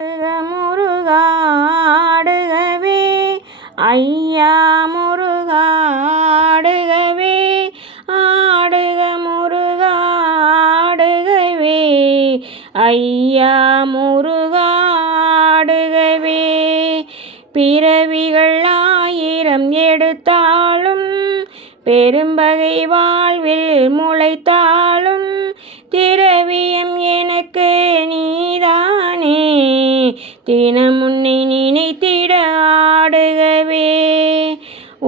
முருகா ஆடுகவே ஐயா முருகா ஆடுகவே ஆடுக முருகா ஆடுகவே ஐயா முருகா ஆடுகவே. பிறவிகள் ஆயிரம் எடுத்தாலும் பெரும்பகை வாழ்வில் முளைத்தாலும் திரவியம் எனக்கு நீதானே, தினம் உன்னை நினைத்திட ஆடுகவே.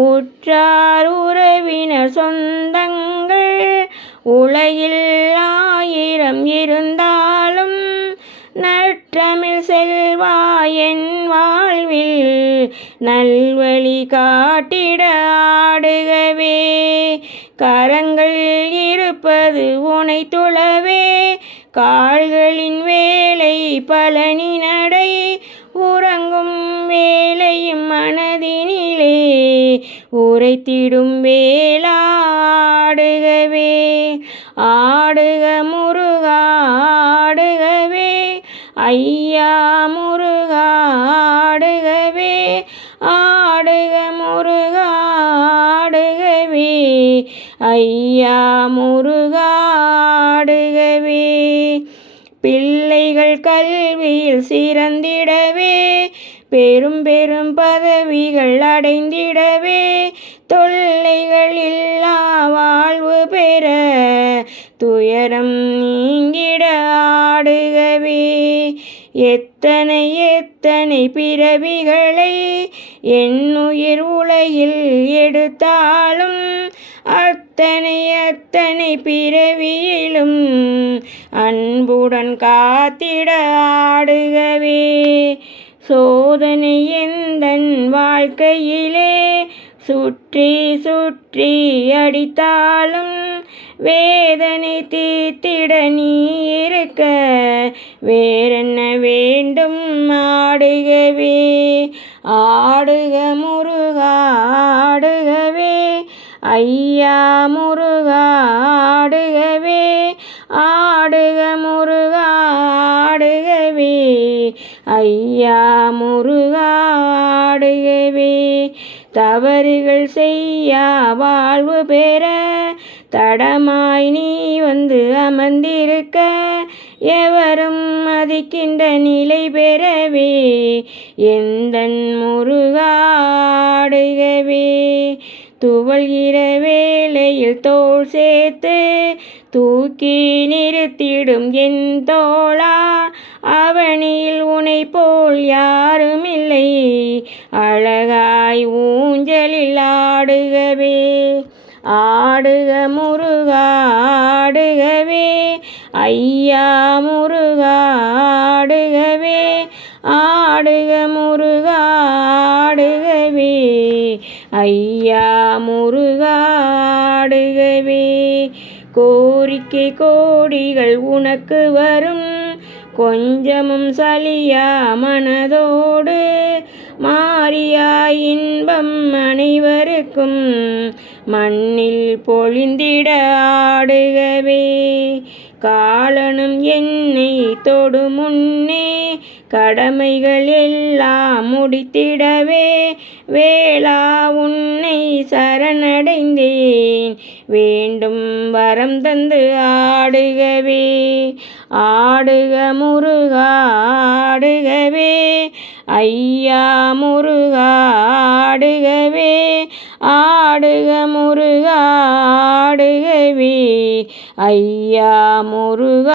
உற்றார் உறவினர் சொந்தங்கள் உலகில் ஆயிரம் இருந்தாலும் நற்றமிழ் செல்வா என் வாழ்வில் நல்வழி காட்டிட ஆடுகவே. கரங்கள் இருப்பது உனை துளவே கால்களின் வேலை பழனி நடை உறங்கும் வேலையும் மனதினிலே உரைத்திடும் வேலாடுகவே. ஆடுக முருகா ஆடுகவே ஐயா முருகா ஆடுகவே ஆடுக முருகா ஆடுகவே ஐயா முருகா ஆடுகவே. பிள்ளைகள் கல்வியில் சிறந்திடவே பெரும் பெரும் பதவிகள் அடைந்திடவே தொல்லைகள் இல்லா வாழ்வு பெற துயரம் நீங்கிட ஆடுகவே. எத்தனை எத்தனை பிறவிகளை என் உயிர் உலகில் எடுத்தாலும் அத்தனை அத்தனை பிறவியிலும் அன்புடன் காத்திட ஆடுகவே. சோதனை எந்தன் வாழ்க்கையிலே சுற்றி சுற்றி அடித்தாலும் வேதனை தீர்த்திட நீ இருக்க வேறென்ன வேண்டும் ஆடுகவே. ஆடுக முருகா ஆடுகவே ஐயா முருகா ஆடுகவே ஆடுக முருகா ஆடுகவே ஐயா முருகா ஆடுகவே. தவறுகள் செய்யா வாழ்வு பெற தடமாய் நீ வந்து அமர்ந்திருக்க எவரும் மதிக்கின்ற நிலை பெறவே எந்தன் முருகா ஆடுகவே. துவள்கிற வேளையில் தோள் சேர்த்து தூக்கி நிறுத்திடும் என் தோளா அவனில் உனை போல் யாருமில்லை அழகாய் ஊஞ்சலில் ஆடுகவே. ஆடுக முருகா ஆடுகவே ஐயா முருகா ஆடுகவே ஆடுக முருகா ஆடுகவே ஐயா முருகா ஆடுகவே. கோரிக்கை கோடிகள் உனக்கு வரும் கொஞ்சமும் சலியா மனதோடு மாறியா இன்பம் அனைவருக்கும் மண்ணில் பொழிந்திட ஆடுகவே. காலனும் என்னை தொடு முன்னே கடமைகள் எல்லாம் முடித்திடவே வேளா உன்னை சரணடைந்தேன் வேண்டும் வரம் தந்து ஆடுகவே. ஆடுக முருகா ஆடுகவே ஐயா முருகா ஆடுகவே ஆடுக முருகா ஆடுகவே ஐயா முருகா.